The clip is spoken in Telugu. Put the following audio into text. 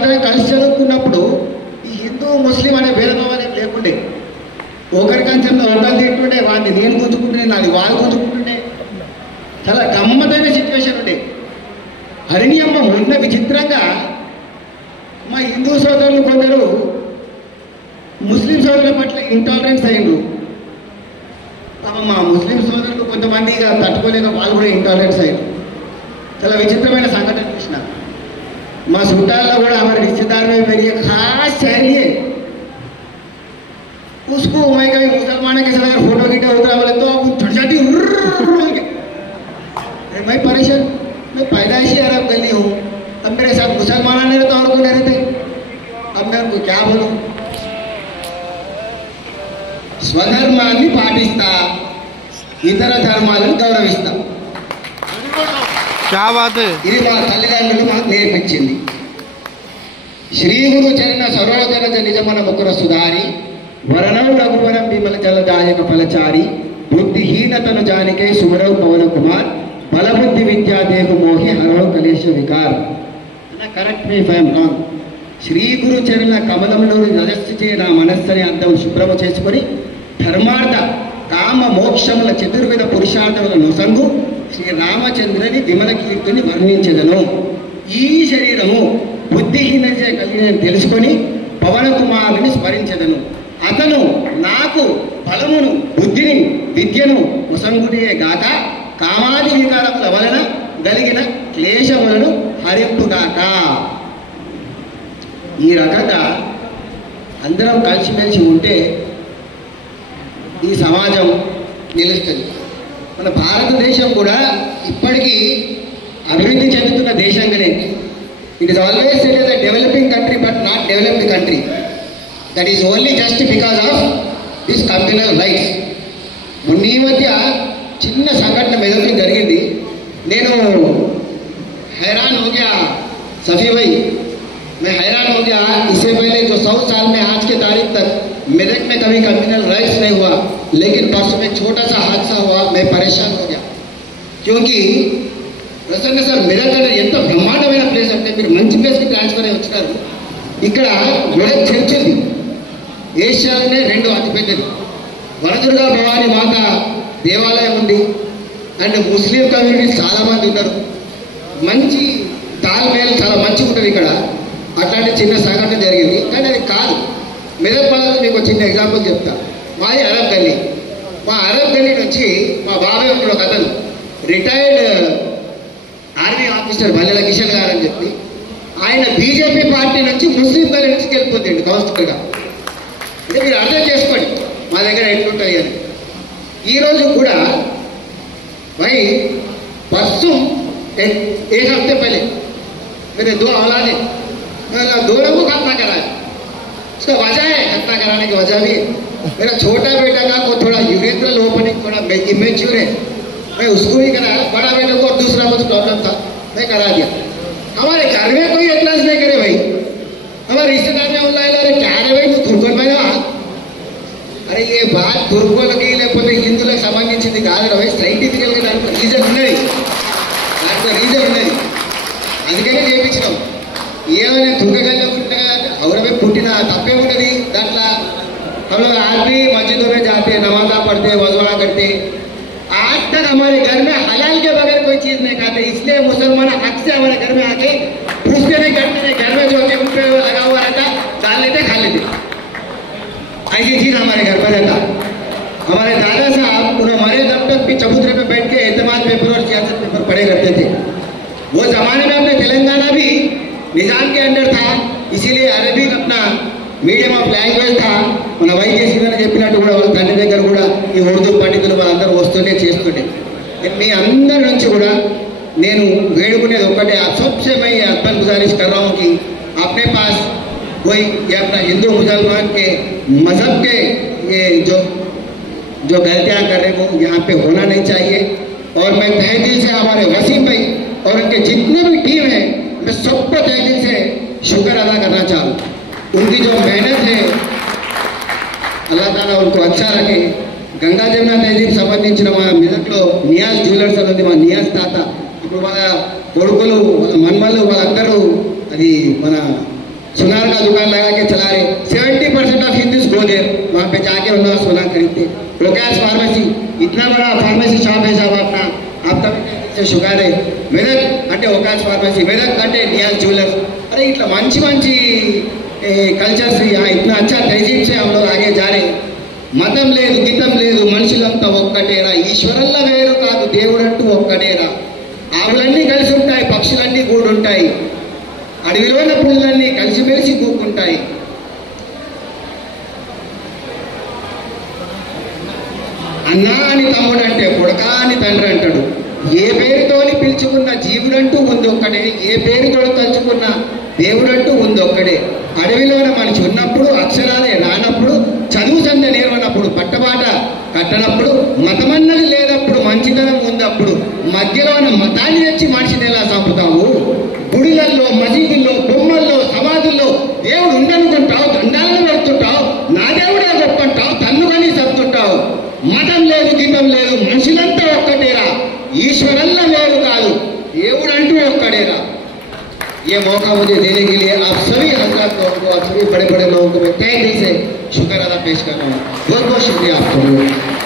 అందరం కలిసి చదువుకున్నప్పుడు ఈ హిందూ ముస్లిం అనే భేదభావం ఏం లేకుండే. ఒకరికంచంలో ఒకరు తింటుండే, వాడిని నేను గుంజుకుంటుండే, నాది వాళ్ళు గుంజుకుంటుండే. చాలా గమ్మతైన సిచ్యువేషన్ ఉండే. హరిణియమ్మ ఉన్న విచిత్రంగా మా హిందూ సోదరులు కొందరు ముస్లిం సోదరుల పట్ల ఇంటాలరెన్స్ అయ్యిండ్రు. మా ముస్లిం సోదరులు కొంతమంది ఇక తట్టుకోలేక వాళ్ళు కూడా ఇంటాలరెన్స్ అయ్యారు. చాలా విచిత్రమైన సంఘటన చూసిన. మా చుట్టాల్లో కూడా हमारे रिश्तेदार में मेरी एक खास सहेली है, उसको मैं कभी मुसलमान के साथ अगर फोटो खींचा उतरा बोले तो छट जाती मैं परेशान, मैं पैदाइशी अरब गली हूँ, अब मेरे साथ मुसलमान नहीं रहता और कोई नहीं रहते, अब मैं उनको क्या बोलूँ. స్వధర్మాన్ని పాటిస్తా, ఇతర ధర్మాలను గౌరవిస్తా. ఇది మా తల్లిదండ్రులు మాకు నేర్పించింది. శ్రీ గురు చరణ సరోజన నిజమన ముకుర సుధారి వరణవు రఘువరం విమల జలదాయక ఫలచారి బుద్ధిహీనతను జానికే సుమరవు పవన కుమార్ బలబుద్ధి విద్యాదేవు మోహి హరవ కలేశ వికార్. Correct me if I am wrong. Shri గురు చరణ కమలంలో రజస్సు నా మనస్సుని అర్థం శుభ్రము చేసుకొని ధర్మార్థ కామ మోక్షముల చతుర్విధ పురుషార్థముల నొసంగు శ్రీ రామచంద్రుని విమల కీర్తిని వర్ణించదను. ఈ శరీరము బుద్ధిహీనత కలిగిన తెలుసుకొని పవన కుమారుని స్మరించదను. అతను నాకు బలమును బుద్ధిని విద్యను నొసంగుడియే గాక కామాది వికారముల వలన కలిగిన క్లేశములను హరింపుగాక. ఈ రకంగా అందరం కలిసిమెలిసి ఉంటే ఈ సమాజం నిలుస్తుంది. మన భారతదేశం కూడా ఇప్పటికీ అభివృద్ధి చెందుతున్న దేశంగానే. It is always said as a developing country but not developed country. That is only just because of this communal rights. మొన్న ఈ మధ్య చిన్న సంఘటన మెదడులో జరిగింది. నేను हैरान हो गया सफी भाई, मैं हैरान हो गया. इससे पहले जो 100 साल में आज के तारीख तक मेरठ में कभी कम्युनल राइट्स नहीं हुआ, लेकिन परसों में छोटा सा हादसा हुआ. मैं परेशान हो गया क्योंकि ప్రసన్న సార్ మెరట్ అనేది ఎంత బ్రహ్మాండమైన ప్లేస్ అంటే మీరు మంచి ప్లేస్కి ట్రాన్స్ఫర్ అయ్యి వచ్చినారు. ఇక్కడ మెరట్ చర్చ్ ఉంది, ఏషియాలోనే 2వ అతిపెద్దది. వనదుర్గా భవాని మాత దేవాలయం ఉంది. అండ్ ముస్లిం కమ్యూనిటీస్ చాలామంది ఉన్నారు. మంచి తాల్మేల్ చాలా మంచిగా ఉంటుంది ఇక్కడ. అట్లాంటి చిన్న సంఘటన జరిగింది. కానీ అది కాదు. మెదక్ పదార్థం మీకు చిన్న ఎగ్జాంపుల్ చెప్తా. మాది అరబ్ గల్లీ. మా అరబ్ గల్లీ నుంచి మా బాబాయ్ ఉన్నాడు ఒక అతను, రిటైర్డ్ ఆర్మీ ఆఫీసర్ బల్లెల కిషన్ గారు అని చెప్పి. ఆయన బీజేపీ పార్టీ నుంచి ముస్లిం గల్లీ నుంచి వెళ్ళిపోతుంది కౌన్సిలర్గా. అంటే మీరు అర్థం చేసుకోండి మా దగ్గర ఎట్లుంటుంది అని. ఈరోజు కూడా भाई परसों एक हफ्ते पहले मेरे 2 औलादे, दोनों को खतना कराया. उसका वजह है, खतना कराने की वजह भी है. मेरा छोटा बेटा का को थोड़ा यूरेथ्रल ओपनिंग थोड़ा इमेच्योर है, मैं उसको ही कराया. बड़ा बेटे को और दूसरा मुझे प्रॉब्लम था, मैं करा दिया. हमारे घर में कोई एतराज नहीं करे भाई. हमारे रिश्तेदार में बोला अरे क्या रे भाई तू तुर्कोन भाई ना. అరే ఏ బాత్ తుర్కోలకి లేకపోతే హిందువులకు సంబంధించింది కాదు రా భాయ్. సైంటిఫికల్గా దానికి రీజన్ ఉన్నది, అందుకనే చేయించినాం. ఏమైనా తుర్కగల్లో పుట్టిన ఔరవే పుట్టిన తప్పే ఉంటుంది దాంట్లో. हम लोग आज भी मस्जिदों में जाते हैं, नमाज़ पढ़ते हैं, वज़वा करते हैं. आज तक हमारे घर में हलाल के बगैर कोई चीज़ नहीं खाते. इसलिए मुसलमान हक से हमारे घर में आके पूछते नहीं करते नहीं. घर में जो पे लगा हुआ रहता डाल लेते खा लेते. ऐसी चीज हमारे घर पर रहता. हमारे दादा साहब उन्हें मरे तब तक भी चबूतरे पे बैठ के एतमाद पेपर और सियासत पेपर पढ़े करते थे. वो जमाने में अपने तेलंगाना भी निजाम के अंडर था, इसीलिए अरबिक अपना मीडियम ऑफ लैंग्वेज था. మన వైద్యశ్రీని చెప్పినట్టు కూడా వాళ్ళ తండ్రి దగ్గర కూడా ఈ ఉర్దూ పండితులు వాళ్ళందరూ వస్తుంటే చేస్తుంటే. మీ అందరి నుంచి కూడా నేను వేడుకునేది ఒక్కటే, सबसे मैं अरबन गुजारिश कर रहा हूँ कि अपने पास कोई ये अपना हिंदू मुसलमान के मजहब के ये जो गलतियाँ कर रहे वो यहाँ पे होना नहीं चाहिए. और मैं तहे दिल से हमारे वसीम भाई और उनके जितने भी टीम है मैं सबको तहे दिल से शुक्र अदा करना चाहूँ. उनकी जो मेहनत है अल्लाह ताला उनको अच्छा रखे. గంగా జమున తహజీబ్ సంబంధించిన మా మెదక్లో నియాజ్ జ్యువెలర్స్ అని ఉంది. మా నియాజ్ తాత ఇప్పుడు వాళ్ళ కొడుకులు వాళ్ళ మన్మళ్ళు వాళ్ళందరూ అది మన सुनार का दुकान लगा के चला रहे, 70% ऑफ हिंदूज गो देयर, वहाँ पे जाके उन्होंने सोना खरीदते। ओकास फार्मेसी, इतना बड़ा फार्मेसी शॉप है साहब अपना, आप तब से शुगर है मेदक అంటే ओकास फार्मेसी, मेदक అంటే नियाज ज्वेलर्स। अरे इतना మంచి మంచి कल्चर्स इतना अच्छा तहजीब से हम लोग आगे जा रहे। మతం లేదు, గీతం లేదు, మనుషులంతా ఒక్కటేరా, ఈశ్వరల్లా వేరు కాదు, దేవుడంటూ ఒక్కటేరా। ఆవులన్నీ కలిసి ఉంటాయి, పక్షులన్నీ కూడుంటాయి, అడవిలోని పుల్లన్నీ కలిసిమెలిసి కూకుంటాయి। అన్నా అని తమ్ముడు అంటే, కొడక అని తండ్రి అంటాడు। ఏ పేరుతోని పిలుచుకున్న జీవుడంటూ ఉంది ఒక్కడే, ఏ పేరుతో తలుచుకున్న దేవుడంటూ ఉంది ఒక్కడే। అడవిలోన మనిషి ఉన్నప్పుడు, అక్షరాలే రానప్పుడు, చదువు సంద నేర్వనప్పుడు, పట్టబాట కట్టనప్పుడు, మతమన్నది లేనప్పుడు, మంచితనం ఉన్నప్పుడు, మధ్యలోన మతాన్ని తెచ్చి మనిషిని ఎలా చంపుతావు? గుడిలల్లో, మసీదుల్లో, బొమ్మల్లో, సమాధుల్లో దేవుడు ఉండనుకుంటావు, దండాలను పెడుతుంటావు, నా దేవుడే గొప్పంటావు, తన్నుకొని చదువుతుంటావు। మతం లేదు, గీతం లేదు, మనుషులంతా ఒక్కటేరా, ఈశ్వరల్లా వేరు కాదు, దేవుడంటూ ఒక్కడేరా। ये मौका मुझे देने के लिए आप सभी हजरात को और सभी बड़े बड़े लोगों को मैं तहे दिल से शुक्र अदा पेश कर रहा हूँ। बहुत बहुत शुक्रिया आप सभी।